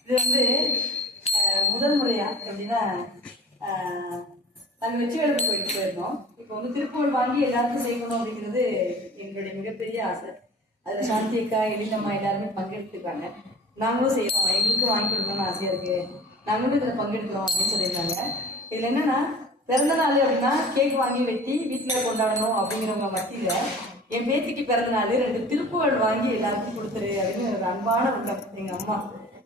இது வந்து அஹ், முதல் முறையா எப்படின்னா அஹ், நாங்க வெற்றி வேலைக்கு போயிட்டு போயிருந்தோம். இப்போ வந்து திருப்பூர் வாங்கி எல்லாருக்கும் செய்யணும் அப்படிங்கிறது எங்களுடைய மிகப்பெரிய ஆசை. அதுல சாந்தி அக்கா எழிலம்மா எல்லாருமே பங்கெடுத்துக்காங்க நாங்களும் செய்யறோம் எங்களுக்கும் வாங்கி கொடுக்கணும்னு ஆசையா இருக்கு. நாங்களும் இதுல பங்கெடுக்கிறோம் அப்படின்னு சொல்லியிருந்தாங்க. இதுல என்னன்னா பிறந்த நாள் அப்படின்னா கேக் வாங்கி வெட்டி வீட்டுல கொண்டாடணும் அப்படிங்கிறவங்க மத்தியில என் பேத்திக்கு பிறந்த நாள் ரெண்டு திருப்புகள் வாங்கி எல்லாருக்கும் கொடுத்துரு அப்படின்னு ஒரு அன்பான உள்ளம் எங்க அம்மா.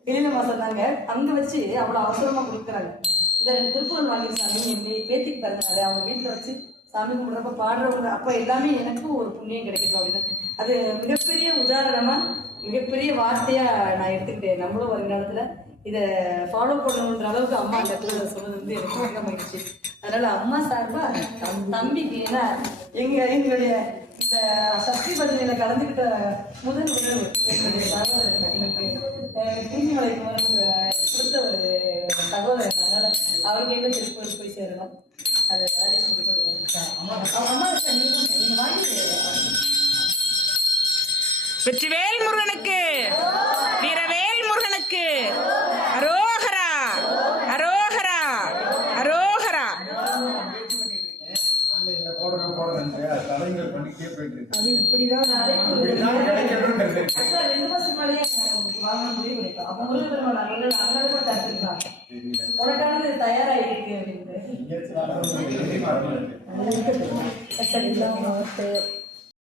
வெளியில சொன்னாங்க. அங்க வச்சு அவ்வளவு அவசரமா கொடுக்குறாங்க. இந்த ரெண்டு திருப்புகள் வாங்கி சாமி என் பேத்திக்கு பிறந்த நாள். அவங்க வீட்டுல வச்சு சாமி கும்பிட்றப்ப பாடுறவங்க அப்ப எல்லாமே எனக்கும் ஒரு புண்ணியம் கிடைக்கட்டும் அப்படின்னு. அது மிகப்பெரிய உதாரணமா மிகப்பெரிய வார்த்தையா நான் எடுத்துக்கிட்டேன். நம்மளும் வருங்காலத்துல இதை ஃபாலோ பண்ணணுன்ற அளவுக்கு அம்மா அந்த இடத்துல சொன்னது வந்து எனக்கு மகிழ்ச்சி. அதனால அம்மா சார்பா தம் தம்பிக்கு ஏன்னா எங்க எங்களுடைய இந்த சக்தி பதிலையில கலந்துக்கிட்ட முதல் உணவு எங்களுடைய சகோதரர் எங்களுக்கு தீனிமலைக்கு கொடுத்த ஒரு சகோதரன் அதனால அவருக்கு என்ன திருப்பூர் போய் சேரணும். அது ராஜேஷ் கொடுக்க அம்மா அம்மா நீங்க வாங்கி வெற்றிவேல் முருகனுக்கு வீரவேல் முருகனுக்கு அரோகரா. அரோகரா அரோகரா தயாராயிருக்கு